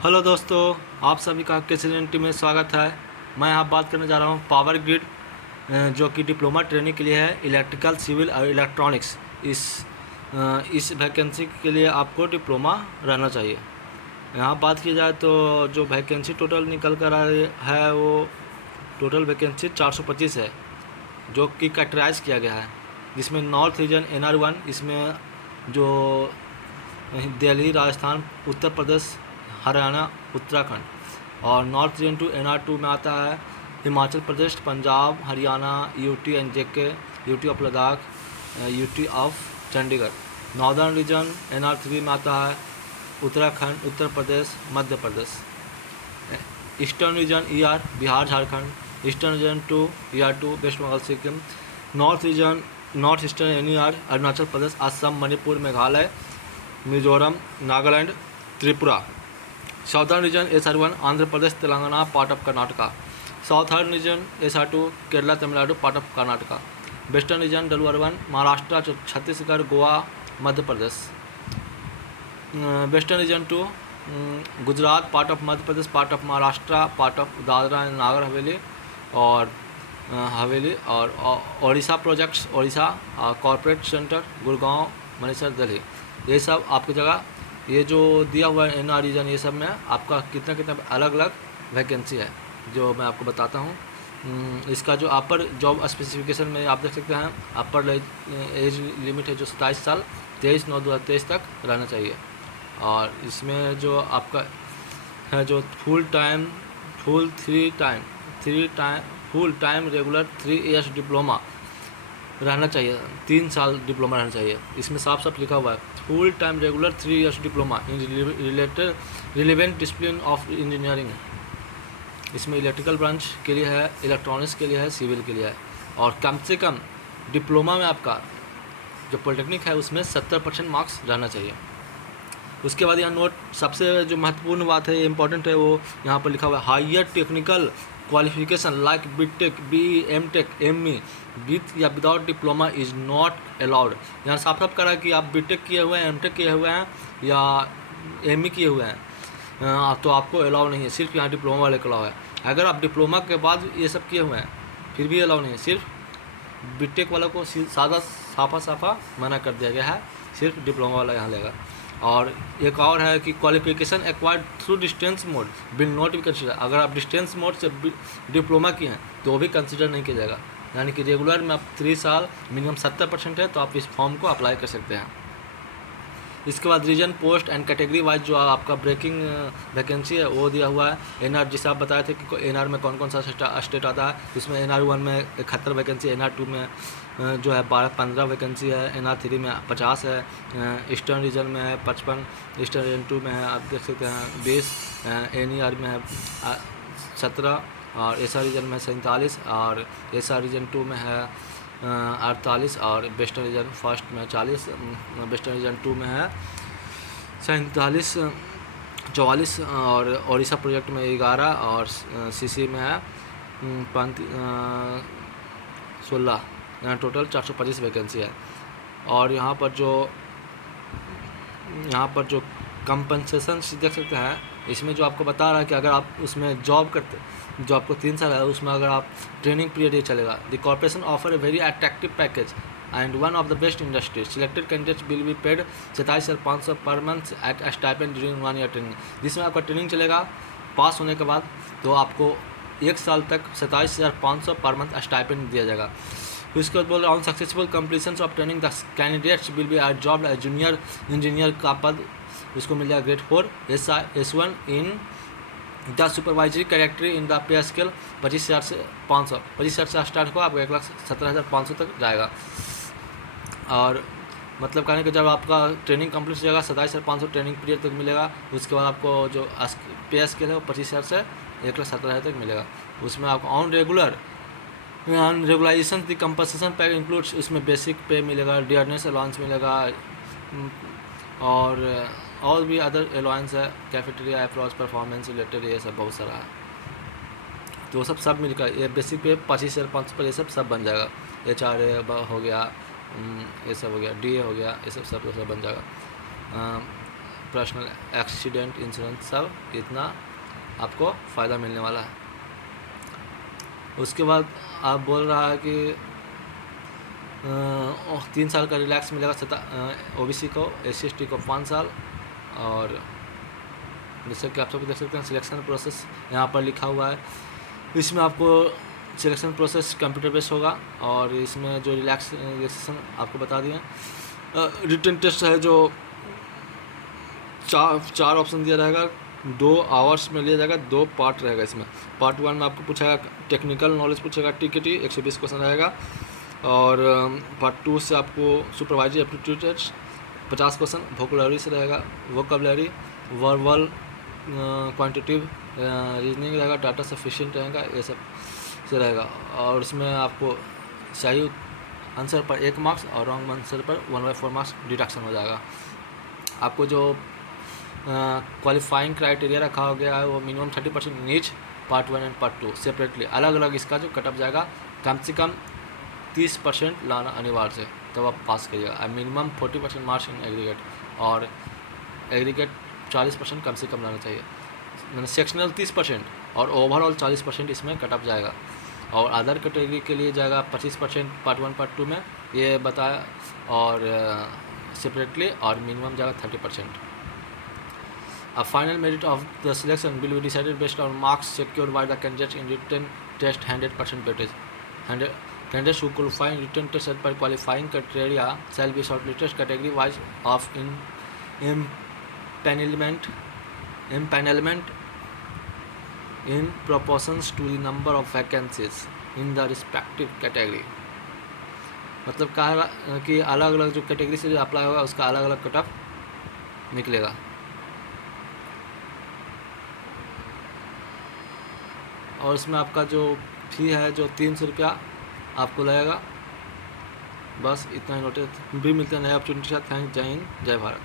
Hello दोस्तों, आप सभी का KCNT में स्वागत है। मैं यहाँ बात करने जा रहा हूँ पावर ग्रिड, जो कि डिप्लोमा ट्रेनिंग के लिए है, इलेक्ट्रिकल, सिविल और इलेक्ट्रॉनिक्स। इस वैकेंसी के लिए आपको डिप्लोमा रहना चाहिए। यहाँ बात की जाए तो जो वैकेंसी टोटल निकल कर आ रही है वो टोटल वैकेंसी 425 है, जो कि कैटेगराइज किया गया है, जिसमें नॉर्थ रीजन NR1, इसमें जो दिल्ली, राजस्थान, उत्तर प्रदेश, हरियाणा, उत्तराखंड, और नॉर्थ रीजन टू NR2 में आता है Himachal Pradesh, Punjab, Haryana, UT and JK, UT of Ladakh, UT of Chandigarh. Northern region NR3 में आता है Uttarakhand, Uttar Pradesh, Madhya Pradesh. Eastern region ER Bihar, Jharkhand. Eastern region two ER2 West Bengal, Sikkim. North region north eastern NER Arunachal Pradesh, Assam, Manipur, Meghalaya, Mizoram, Nagaland, Tripura. Southern region SR1 Andhra Pradesh, Telangana, part of Karnataka. Southern region SR2 Kerala, Tamil Nadu, part of Karnataka. Western region WR1 Maharashtra, Chhattisgarh, Goa, Madhya Pradesh. Western region 2 Gujarat, part of Madhya Pradesh, part of Maharashtra, part of Dadra and Nagar Haveli और Odisha projects, Odisha, corporate centre, Gurgaon, Manesar, Delhi. ये सब आपकी जगह, ये जो दिया हुआ है NR रीजन, ये सब में आपका कितना कितना अलग अलग वैकेंसी है, जो मैं आपको बताता हूँ। इसका जो अपर जॉब स्पेसिफिकेशन में आप देख सकते हैं, अपर एज लिमिट है जो 27 साल, 23/9/2023 तक रहना चाहिए। और इसमें जो आपका है जो full time regular 3 years diploma रहना चाहिए, 3 साल डिप्लोमा रहना चाहिए। इसमें साफ साफ लिखा हुआ है full time regular 3 years diploma in relevant discipline of engineering. इसमें इलेक्ट्रिकल ब्रांच के लिए है, इलेक्ट्रॉनिक्स के लिए है, सिविल के लिए है। और कम से कम डिप्लोमा में आपका जो पॉलिटेक्निक है उसमें 70% मार्क्स रहना चाहिए। उसके बाद यहाँ नोट, सबसे जो महत्वपूर्ण बात है, इम्पॉर्टेंट है, वो यहाँ पर लिखा हुआ है higher technical qualification like BTech, BE, MTech, ME with या without diploma is not allowed. यहाँ साफ साफ करा कि आप BTech किए हुए हैं, MTech किए हुए हैं या ME किए हुए हैं तो आपको अलाउ नहीं है, सिर्फ यहाँ डिप्लोमा वाले को अलाउ है। अगर आप डिप्लोमा के बाद ये सब किए हुए हैं फिर भी अलाउ नहीं है, सिर्फ BTech वालों को साफा मना कर दिया गया है, सिर्फ डिप्लोमा वाला यहाँ लेगा। और एक और है कि qualification acquired through distance mode will not be consider. अगर आप डिस्टेंस मोड से डिप्लोमा किए हैं तो वो भी कंसिडर नहीं किया जाएगा। यानी कि रेगुलर में आप 3 साल मिनिमम 70% है तो आप इस फॉर्म को अप्लाई कर सकते हैं। इसके बाद region, post and category wise जो आपका ब्रेकिंग वैकेंसी है वो दिया हुआ है। NR, जिसे आप बताए थे कि NR में कौन कौन सा स्टेट आता है, इसमें NR1 में 71 वैकेंसी, NR2 में जो है 12-15 वैकेंसी है, NR3 में 50 है, ईस्टर्न रीजन में है 55, ईस्टर्न रीजन 2 में है आप देख सकते हैं 20, NER में है 17, और SR रीजन में 47, और SR रीजन 2 में है 48, और वेस्टर्न रीजन फर्स्ट में 40, वेस्टर्न रीजन 2 में है 47, 44, और ओडिशा प्रोजेक्ट में 11, और CC में है 16। यहाँ टोटल 425 वैकेंसी है। और यहाँ पर जो कंपनसेशन देख सकते हैं, इसमें जो आपको बता रहा है कि अगर आप उसमें जॉब करते, जो आपको 3 साल है उसमें अगर आप ट्रेनिंग पीरियड ये चलेगा। The corporation offer a very attractive package and one of the best industry. Selected candidates will be paid 27,500 per month at stipend during 1 year training. जिसमें आपका ट्रेनिंग चलेगा, पास होने के बाद तो आपको 1 साल तक 27,500 पर मंथ स्टाइपेंड दिया जाएगा। उसके बाद बोल रहा हूँ successful completion of training the candidates will be job as junior engineer का पद उसको मिल जाएगा grade 4 S1 in the supervisory category in the pay scale 25,000 से 500, 25,000 से स्टार्ट होगा, आपको 1,17,500 तक जाएगा। और मतलब कहने कि जब आपका ट्रेनिंग कंप्लीट हो जाएगा 27,500 ट्रेनिंग पीरियड तक मिलेगा। उसके बाद आपको जो पे स्केल है वो 25,000 से 1,17,000 तक मिलेगा। उसमें आपको on regularisation the compensation pack includes, उसमें बेसिक पे मिलेगा, डियरनेस अलाउंस मिलेगा, और भी अदर अलाउंस है, कैफेटेरिया, अप्रोच, परफॉर्मेंस रिलेटेड, ये सब बहुत सारा है। तो सब मिलकर ये बेसिक पे 25,500 पर ये सब बन जाएगा। HRA हो गया, ये सब हो गया, DA हो गया, ये सब बन जाएगा। पर्सनल एक्सीडेंट इंश्योरेंस, सब इतना आपको फ़ायदा मिलने वाला है। उसके बाद आप बोल रहा है कि 3 साल का रिलैक्स मिलेगा OBC को, SC/ST को 5 साल। और जैसे कि आप सब देख सकते हैं सिलेक्शन प्रोसेस यहाँ पर लिखा हुआ है। इसमें आपको सिलेक्शन प्रोसेस कंप्यूटर बेस्ड होगा और इसमें जो रिलैक्सेशन आपको बता दिए। रिटन टेस्ट है जो चार ऑप्शन दिया रहेगा, 2 आवर्स में लिया जाएगा, 2 पार्ट रहेगा इसमें। पार्ट 1 में आपको पूछेगा टेक्निकल नॉलेज पूछेगा, TKT 120 क्वेश्चन रहेगा। और पार्ट 2 से आपको supervisory aptitude test 50 question, vocabulary से रहेगा, वोकैबुलरी, वर्बल, क्वांटिटिव रीजनिंग रहेगा, डाटा सफिशिएंट रहेगा, ये सब से रहेगा। और उसमें आपको सही आंसर पर 1 मार्क्स और रॉन्ग आंसर पर 1/4 मार्क्स डिडक्शन हो जाएगा। आपको जो क्वालिफाइंग क्राइटेरिया रखा हो गया है वो मिनिमम 30% नीच पार्ट 1 एंड पार्ट 2 सेपरेटली अलग अलग इसका जो कटअप जाएगा, कम से कम 30% लाना अनिवार्य है, तब आप पास करिएगा। मिनिमम 40% मार्क्स इन एग्रीगेट, और एग्रीगेट 40% कम से कम लाना चाहिए। मैंने सेक्शनल 30% और ओवरऑल 40% इसमें कटअप जाएगा। और अदर कैटेगरी के लिए जाएगा 25% पार्ट 1 पार्ट 2 में, ये बताया, और सेपरेटली, और मिनिमम जाएगा 30%। A final merit of the selection will be decided based on marks secured by the candidates in written test 100% weightage. Candidates who qualify in written test as per qualifying criteria shall be shortlisted category wise of empanelment in proportions to the number of vacancies in the respective category. मतलब कहा कि अलग अलग जो category से जो apply होगा उसका अलग अलग कट ऑफ निकलेगा। और इसमें आपका जो फी है जो 300 रुपया आपको लगेगा। बस इतना ही नोटिस भी मिलते हैं नए अपॉर्चुनिटी के साथ। थैंक, जय हिंद, जय भारत।